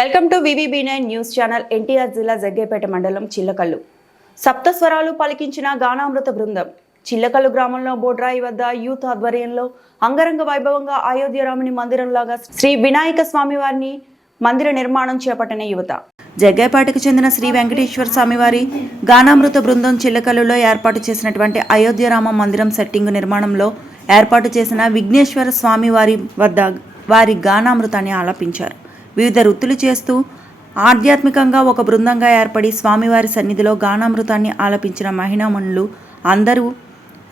Welcome to VVB nine news channel NTR జిల్లా జగ్గేపేట మండలం చిల్లకల్లు. సప్తస్వరాలు పలికించిన గానామృత బృందం. చిల్లకల్లు గ్రామంలో బోడ్రాయి వద్ద యూత్ ఆధ్వర్యంలో అంగరంగ వైభవంగా అయోధ్య రాముని మందిరంలాగా శ్రీ వినాయక స్వామి వారిని మందిర నిర్మాణం చేపట్టిన యువత. జగ్గేపేటకు చెందిన శ్రీ వెంకటేశ్వర స్వామివారి గానామృత బృందం చిల్లకల్లులో ఏర్పాటు చేసినటువంటి అయోధ్యరామ మందిరం సెట్టింగ్ నిర్మాణంలో ఏర్పాటు చేసిన విఘ్నేశ్వర స్వామివారి వద్ద వారి గానామృతాన్ని ఆలపించారు. వివిధ వృత్తులు చేస్తూ ఆధ్యాత్మికంగా ఒక బృందంగా ఏర్పడి స్వామివారి సన్నిధిలో గానామృతాన్ని ఆలపించిన మహిళామణులు అందరూ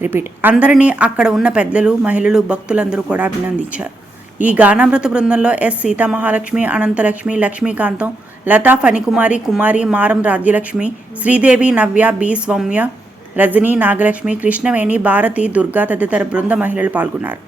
రిపీట్ అందరినీ అక్కడ ఉన్న పెద్దలు మహిళలు భక్తులందరూ కూడా అభినందించారు. ఈ గానామృత బృందంలో ఎస్. సీతామహాలక్ష్మి అనంతలక్ష్మి లక్ష్మీకాంతం లతా ఫణికుమారి కుమారి మారం రాజ్యలక్ష్మి శ్రీదేవి నవ్య బి. సౌమ్య రజనీ నాగలక్ష్మి కృష్ణవేణి భారతి దుర్గా తదితర బృంద మహిళలు పాల్గొన్నారు.